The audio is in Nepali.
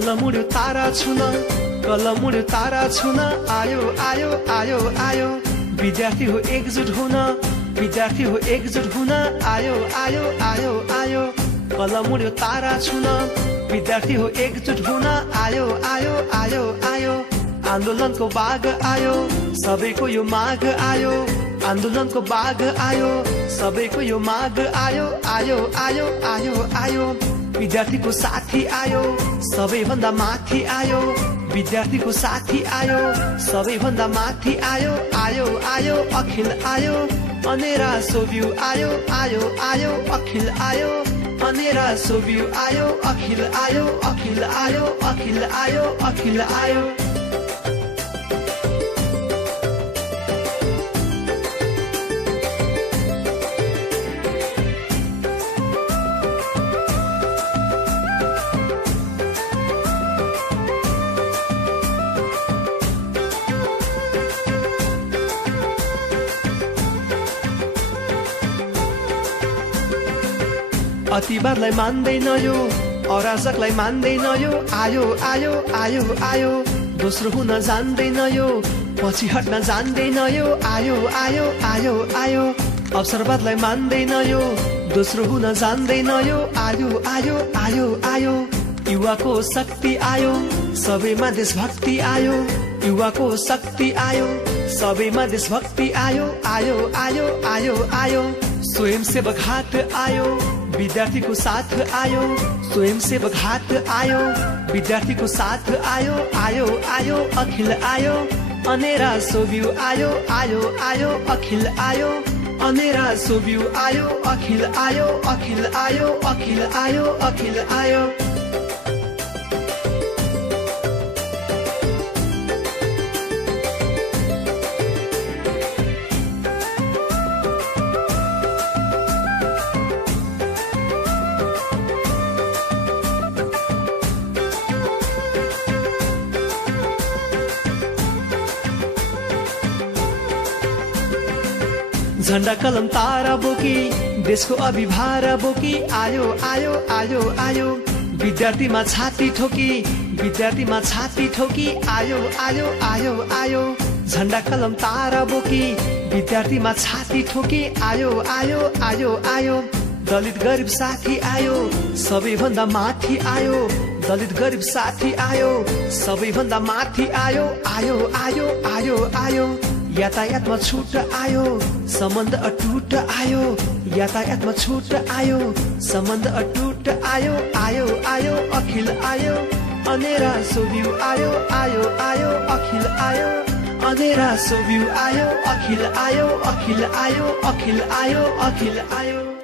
कलमुड्यो तारा छुन कलमुड्यो तारा छुन आयो आयो आयो आयो विद्यार्थी हो एकजुट हुन विद्यार्थी हो एकजुट हुन आयो आयो आयो आयो कलमुड्यो तारा छुन विद्यार्थी हो एकजुट हुन आयो आयो आयो आयो आन्दोलनको बाग आयो सबैको यो माग आयो आन्दोलनको बाग आयो सबैको यो माग आयो आयो आयो आयो आयो विद्यार्थीको साथी आयो सबैभन्दा माथि आयो विद्यार्थीको साथी आयो सबैभन्दा माथि आयो आयो आयो अखिल आयो अनेरा सोभ्यू आयो आयो आयो अखिल आयो अनेरा सोभ्यू आयो अखिल आयो अखिल आयो अखिल आयो अखिल आयो अतिवादलाई मान्दैन यो अराजकलाई मान्दैन यो आयो आयो आयो आयो दोस्रो हुन जान्दैन यो पछि हट्न जान्दैन यो आयो आयो आयो आयो अवसरवादलाई मान्दैन यो दोस्रो हुन जान्दैन यो आयो आयो आयो आयो युवाको शक्ति आयो सबैमा देशभक्ति आयो युवाको शक्ति आयो सबैमा देशभक्ति आयो आयो आयो आयो आयो स्वयंसेवक हात आयो विद्यार्थीको साथ आयो स्वयंसेवक हात आयो विद्यार्थीको साथ आयो आयो आयो अखिल आयो अनेरा सोभ्यू आयो आयो आयो अखिल आयो अनेरा सोभ्यू आयो अखिल आयो अखिल आयो अखिल आयो अखिल आयो झण्डा कलम तारा बोकी देशको अभिभार बोकी आयो आयो आयो आयो विद्यार्थीमा छाती ठोकी विद्यार्थीमा छाती ठोकी आयो आयो आयो आयो झण्डा कलम तारा बोकी विद्यार्थीमा छाती ठोकी आयो आयो आयो आयो दलित गरिब साथी आयो सबैभन्दा माथि आयो दलित गरिब साथी आयो सबैभन्दा माथि आयो आयो आयो आयो आयो यातायातमा छुट आयो सम्बन्ध अटुट आयो यातायातमा छुट आयो सम्बन्ध अटुट आयो आयो आयो अखिल आयो अनेरा सोभ्यू आयो आयो आयो अखिल आयो अनेरा सोभ्यू आयो अखिल आयो अखिल आयो अखिल आयो अखिल आयो